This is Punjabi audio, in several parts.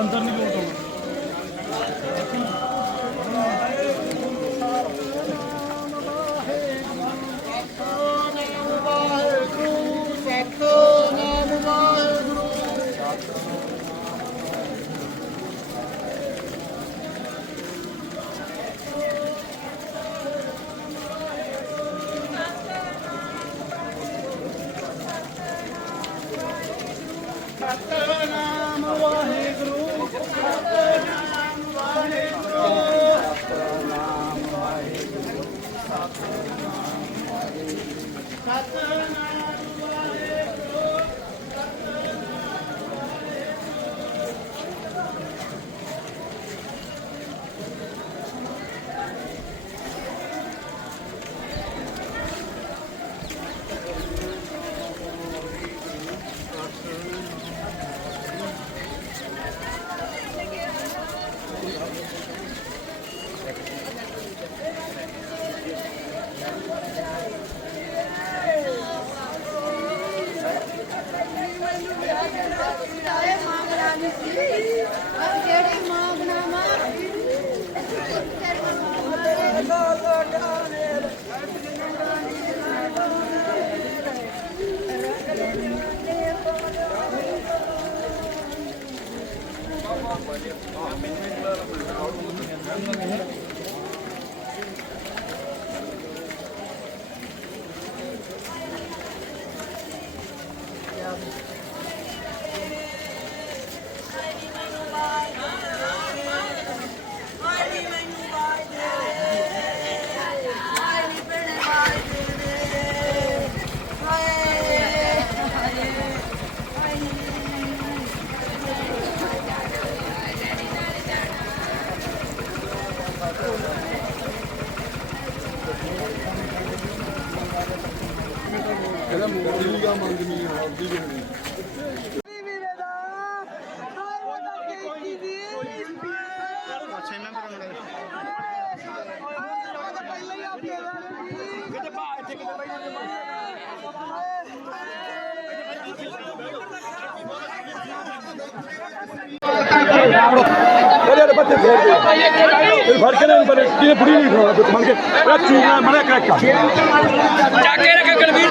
ਅੰਦਰ ਨਹੀਂ ਜੋੜ ਮਨ ਕੇ ਰੱਖੀ ਨਾ ਮਨ ਕੇ ਰੱਖਾ ਚੱਕ ਕੇ ਰੱਖ ਕਲਵੀਰ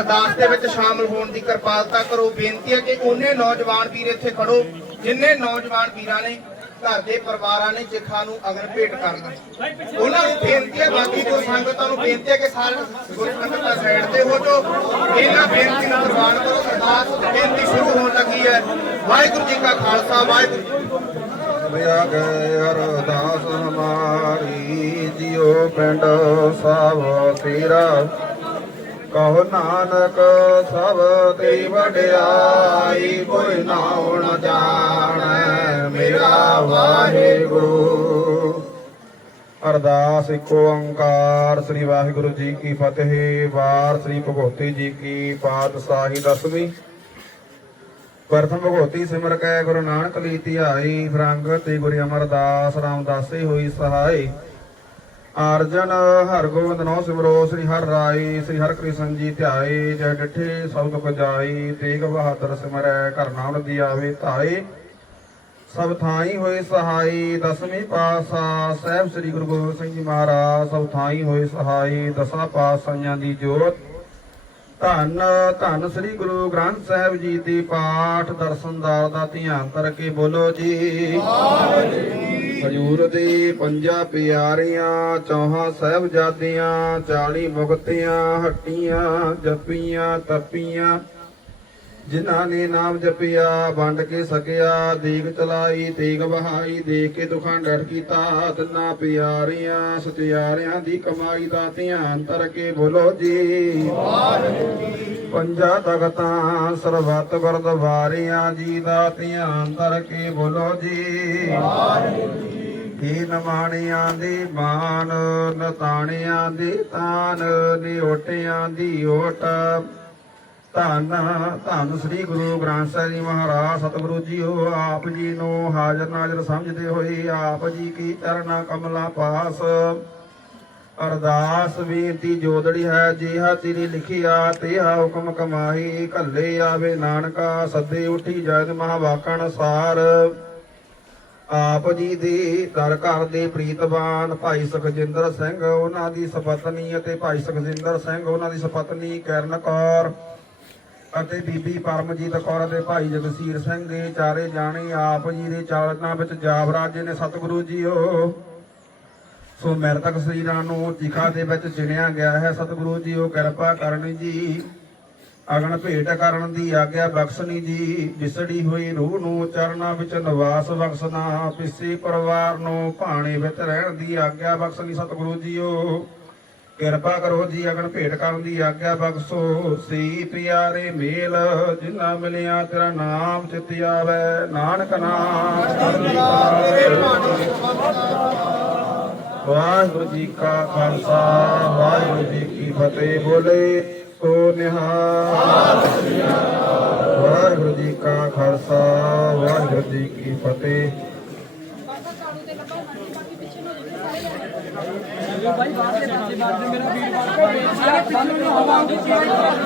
ਅਰਦਾਸ ਦੇ ਵਿੱਚ ਸ਼ਾਮਲ ਹੋਣ ਦੀ ਕਿਰਪਾਲਤਾ ਕਰੋ, ਬੇਨਤੀ ਹੈ ਕਿ ਉਹਨੇ ਨੌਜਵਾਨ ਵੀਰ ਇੱਥੇ ਖੜੋ, ਜਿੰਨੇ ਨੌਜਵਾਨ ਵੀਰਾਂ ਨੇ, ਘਰ ਦੇ ਪਰਿਵਾਰਾਂ ਨੇ ਚਿਖਾ ਨੂੰ ਅਗਨ ਭੇਟ ਕਰਨਾ ਉਹਨਾਂ ਨੂੰ ਬੇਨਤੀ ਹੈ, ਬਾਕੀ ਜੋ ਸੰਗਤਾਂ ਨੂੰ ਬੇਨਤੀ ਹੈ ਕਿ ਸਾਰੇ ਗੁਰਸੰਗਤਾਂ ਸਾਈਡ ਤੇ ਹੋ ਜੋ ਇਹਨਾਂ ਬੇਨਤੀ ਨੂੰ ਪ੍ਰਵਾਨ ਕਰੋ, ਅਰਦਾਸ ਬੇਨਤੀ ਸ਼ੁਰੂ ਹੋਣ ਲੱਗੀ ਹੈ। ਵਾਹਿਗੁਰੂ ਜੀ ਕਾ ਖਾਲਸਾ, ਵਾਹਿਗੁਰੂ ਜੀ ਕੀ ਗਏ ਅਰਦਾਸ ਹਮਾਰੀ, ਜਿਉ ਪਿੰਡ ਸਭ ਤੇਰਾ ਕਹੋ ਨਾਨਕ, ਸਭ ਤੇ ਵਡਿਆਈ ਕੋਈ ਨਾਉ ਨ ਜਾਣੈ ਮੇਰਾ ਵਾਹਿਗੁਰੂ। ਅਰਦਾਸ ਇੱਕੋ ਓੰਕਾਰ, ਸ੍ਰੀ ਵਾਹਿਗੁਰੂ ਜੀ ਕੀ ਫਤਿਹ। ਵਾਰ ਸ੍ਰੀ ਭਗਵਤੀ ਜੀ ਕੀ ਪਾਤਸ਼ਾਹੀ ਦਸਵੀਂ। ਪ੍ਰਥਮ ਭਗਵਤੀ ਸਿਮਰ ਕੈ, ਗੁਰੂ ਨਾਨਕ ਲੀ ਧਿਆਈ ਫਰੰਗ ਤੇ ਗੁਰੂ ਅਮਰਦਾਸ ਰਾਮਦਾਸੇ ਹੋਈ ਸਹਾਈ। ਅਰਜਨ ਹਰ ਗੋਬਿੰਦ ਨੋ ਸਿਮਰੋ, ਸ੍ਰੀ ਹਰ ਰਾਈ, ਸ੍ਰੀ ਹਰ ਕ੍ਰਿਸ਼ਨ ਜੀ ਧਿਆਏ, ਜੈ ਡਿਠੇ ਸਭ ਦੁਖ ਜਾਈ ਤੇਗ ਬਹਾਦਰ ਸਿਮਰੈ, ਘਰ ਨਾਮ ਦੀ ਆਵੇ ਧਾਏ। ਸਭ ਥਾਈ ਹੋਏ ਸਹਾਈ, ਦਸਵੀਂ ਪਾਸਾ ਸਹਿਬ ਸ੍ਰੀ ਗੁਰੂ ਗੋਬਿੰਦ ਸਿੰਘ ਜੀ ਮਹਾਰਾਜ, ਸਭ ਥਾਈ ਹੋਏ ਸਹਾਈ, ਦਸਾਂ ਪਾਤਸ਼ਾਹਾਂ ਦੀ ਜੋਤ। ਧੰਨ ਧੰਨ ਸ੍ਰੀ ਗੁਰੂ ਗ੍ਰੰਥ ਸਾਹਿਬ ਜੀ ਦੀ ਪਾਠ ਦਰਸ਼ਨਦਾਰ ਦਾ ਧਿਆਨ ਕਰਕੇ ਬੋਲੋ ਜੀ ਹਜੂਰ ਦੇ ਪੰਜਾ ਪਿਆਰੀਆਂ ਚੌਹਾਂ ਸਾਹਿਬਜ਼ਾਦੀਆਂ 40 ਮੁਕਤਿਆਂ ਹੱਟੀਆਂ ਜਪੀਆਂ ਤਪੀਆਂ ਜਿਨ੍ਹਾਂ ਨੇ ਨਾਮ ਜਪਿਆ, ਵੰਡ ਕੇ ਸਕਿਆ, ਦੇਗ ਚਲਾਈ, ਤੀਗ ਬਹਾਈ ਦੇਖ ਕੇ ਦੁਖਾਂ ਡਰ ਕੀਤਾ, ਤਿੰਨਾ ਪਿਆਰੀਆਂ ਸਤਿਆਰਿਆਂ ਦੀ ਕਮਾਈ ਦਾ ਧਿਆਨ ਧਰ ਬੋਲੋ ਜੀ। ਪੰਜਾ ਤਖਤਾਂ, ਸਰਬੱਤ ਗੁਰਦੁਆਰਿਆਂ ਜੀ ਦਾ ਧਿਆਨ ਧਰ ਕੇ ਬੋਲੋ ਜੀ। ਹੀ ਨਮਾਣਿਆਂ ਦੀ ਮਾਨ ਨਤਾਣਿਆਂ ਦੀ ਤਾਨ ਨਿਓਟਿਆਂ ਦੀ ਓਟ। ਧੰਨ ਧੰਨ ਸ੍ਰੀ ਗੁਰੂ ਗ੍ਰੰਥ ਸਾਹਿਬ ਜੀ ਮਹਾਰਾਜ, ਸਤਿਗੁਰੂ ਜੀਓ, ਆਪ ਜੀ ਨੂੰ ਹਾਜ਼ਰ ਨਾਜ਼ਰ ਸਮਝਦੇ ਹੋਏ ਆਪ ਜੀ ਕੀ ਚਰਨਾ ਕਮਲਾ ਪਾਸ। ਅਰਦਾਸ ਬੇਨਤੀ ਜੋਦੜੀ ਹੈ, ਜਿਹਾ ਤੇਰੀ ਲਿਖਿਆ, ਤੇਹਾ ਹੁਕਮ ਕਮਾਈ ਕੱਲੇ ਆਵੇ ਨਾਨਕਾ, ਸੱਦੇ ਉਠੀ ਜਦ ਮਹਾਵਾਕਣ ਸਾਰ। ਆਪ ਜੀ ਦੇ ਦਰ ਘਰ ਦੇ ਪ੍ਰੀਤਵਾਨ ਭਾਈ ਸੁਖਜਿੰਦਰ ਸਿੰਘ, ਉਹਨਾਂ ਦੀ ਸਪਤਨੀ ਅਤੇ ਭਾਈ ਸੁਖਜਿੰਦਰ ਸਿੰਘ, ਉਹਨਾਂ ਦੀ ਸਪਤਨੀ ਕਰਨ ਕੌਰ। ਅਤੇ ਬੀਬੀ ਪਰਮਜੀਤ ਕੌਰ ਅਤੇ ਭਾਈ ਜਗਸੀਰ ਸਿੰਘ ਦੇ ਚਾਰੇ ਜਾਣੇ ਆਪ ਜੀ ਦੇ ਚਾਲਕਾਂ ਵਿੱਚ ਜਾਬਰਾਜੇ ਨੇ ਸਤਿਗੁਰੂ ਜੀਓ। ਸੋ ਮਰਤਕ ਸਰੀਰਾਂ ਨੂੰ ਚਿਖਾ ਦੇ ਵਿੱਚ ਚਿਣਿਆ ਗਿਆ ਹੈ। ਸਤਿਗੁਰੂ ਜੀਓ, ਕਿਰਪਾ ਕਰਨੀ ਜੀ। ਅਗਨ ਭੇਟ ਕਰਨ ਦੀ ਆਗਿਆ ਬਖਸ਼ਣੀ ਜੀ। ਵਿਸੜੀ ਹੋਈ ਰੂਹ ਨੂੰ ਚਰਨਾਂ ਵਿੱਚ ਨਿਵਾਸ ਬਖਸ਼ਣਾ ਪਿੱਛੇ ਪਰਿਵਾਰ ਨੂੰ ਭਾਣੇ ਵਿੱਚ ਰਹਿਣ ਦੀ ਆਗਿਆ ਬਖਸ਼ਣੀ ਸਤਿਗੁਰੂ ਜੀਓ। ਕਿਰਪਾ ਕਰੋ ਜੀ ਅਗਨ ਭੇਟ ਕਰਨ ਦੀ ਆਗਿਆ ਬਖਸ਼ੋ। ਸੀ ਪਿਆਰੇ ਮੇਲ, ਜਿਨ੍ਹਾਂ ਮਿਲਿਆ ਤੇਰਾ ਨਾਮ ਚਿਤ ਆਵੇ ਨਾਨਕ ਨਾਮ। ਵਾਹਿਗੁਰੂ ਜੀ ਕਾ ਖਾਲਸਾ, ਵਾਹਿਗੁਰੂ ਜੀ ਕੀ ਫਤਿਹ। ਬੋਲੇ ਸੋ ਨਿਹਾਲ। ਵਾਹਿਗੁਰੂ ਜੀ ਕਾ ਖਾਲਸਾ, ਵਾਹਿਗੁਰੂ ਜੀ ਕੀ ਫਤਿਹ ਬਾਬਾ ਝਾੜੂ ਤੇ ਲੱਭਾ ਬਾਕੀ ਬਾਕੀ ਪਿੱਛੇ ਨੂੰ ਦੇਖੋ ਸਾਰੇ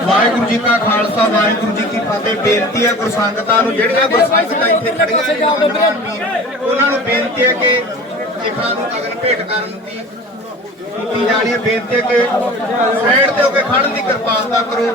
ਵਾਹਿਗੁਰੂ ਜੀ ਕਾ ਖਾਲਸਾ, ਵਾਹਿਗੁਰੂ ਜੀ ਕੀ ਫਤਿਹ। ਬੇਨਤੀ ਹੈ ਗੁਰਸੰਗਤਾਂ ਨੂੰ, ਜਿਹੜੀਆਂ ਗੁਰਸੰਗਤਾਂ ਇੱਥੇ ਖੜੀਆਂ ਨੇ ਨੌਜਵਾਨ ਵੀਰ ਉਹਨਾਂ ਨੂੰ ਬੇਨਤੀ ਹੈ ਕਿ ਸਿੱਖਾਂ ਨੂੰ ਅਗਨ ਭੇਟ ਕਰਨ ਦੀ ਕੀਤੀ ਜਾਣੀ ਹੈ। ਬੇਨਤੀ ਹੈ ਕਿ ਸਾਈਡ ਤੇ ਹੋ ਕੇ ਖੜਨ ਦੀ ਕਿਰਪਾਲਤਾ ਕਰੋ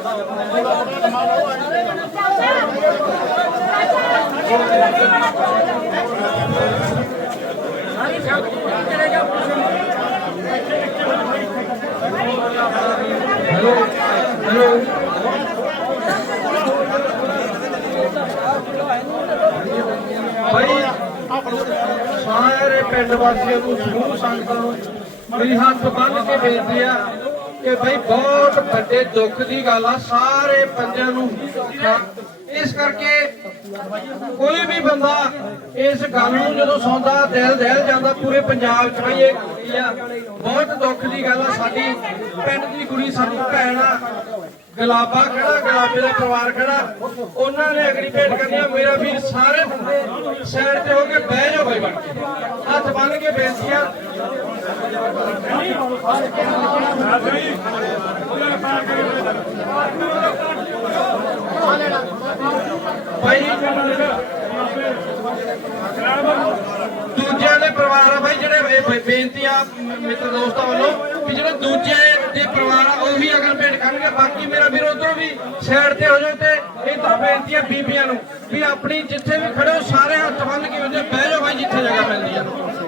ਭਾਈ ਸਾਰੇ ਪਿੰਡ ਵਾਸੀਆਂ ਨੂੰ ਸਮੂਹ ਸੰਗਤਾਂ ਨੂੰ ਮੇਰੀ ਹੱਥ ਬੰਨ੍ਹ ਕੇ ਬੇਨਤੀ ਆ ਕਿ ਭਾਈ ਬਹੁਤ ਵੱਡੇ ਦੁੱਖ ਦੀ ਗੱਲ ਆ, ਸਾਰੇ ਪੰਜਾਂ ਨੂੰ ਇਸ ਕਰਕੇ ਕੋਈ ਵੀ ਬੰਦਾ ਇਸ ਗੱਲ ਨੂੰ ਜਦੋਂ ਸੌਂਦਾ, ਦਿਲ ਦਹਿਲ ਜਾਂਦਾ, ਪੂਰੇ ਪੰਜਾਬ 'ਚ ਭਾਈ ਇਹ ਬਹੁਤ ਦੁੱਖ ਦੀ ਗੱਲ ਆ, ਸਾਡੀ ਪਿੰਡ ਦੀ ਕੁੜੀ, ਸਾਡੀ ਭੈਣ ਆ ਗਲਾਬਾ ਖੜਾ, ਗਲਾਬੇ ਦਾ ਪਰਿਵਾਰ ਖੜਾ। ਉਹਨਾਂ ਨੇ ਅਗਲੀ ਭੇਟ ਕਰਨੀ ਆ। ਮੇਰਾ ਵੀਰ ਸਾਰੇ ਸਾਈਡ ਤੇ ਹੋ ਕੇ ਬਹਿ ਜਾਓ ਬਾਈ ਬਣ ਕੇ। ਹੱਥ ਬੰਨ ਕੇ ਬੇਨਤੀ ਆ। ਭਾਈ ਦੂਜਿਆਂ ਦੇ ਪਰਿਵਾਰ ਆ ਭਾਈ ਜਿਹੜੇ ਇਹ ਬੇਨਤੀ ਆ ਮਿੱਤਰ ਦੋਸਤਾਂ ਵੱਲੋਂ ਕਿ ਜਿਹੜਾ ਦੂਜੇ ਜੇ ਪਰਿਵਾਰ ਆ ਉਹ ਵੀ ਅਗਰ ਭੇਟ ਕਰਨਗੇ, ਬਾਕੀ ਮੇਰਾ ਵੀਰ ਵੀ ਸਾਈਡ ਤੇ ਹੋ ਜਾਓ ਤੇ ਇਧਰ ਬੇਨਤੀਆਂ ਬੀਬੀਆਂ ਨੂੰ ਵੀ ਆਪਣੀ ਜਿੱਥੇ ਵੀ ਖੜੇ ਹੋ, ਸਾਰੇ ਹੱਥ ਬੰਨ ਕੇ ਹੋ ਜਾਓ ਬਹਿ ਜਾਓ ਭਾਈ ਜਿੱਥੇ ਜਗ੍ਹਾ ਮਿਲਦੀ ਹੈ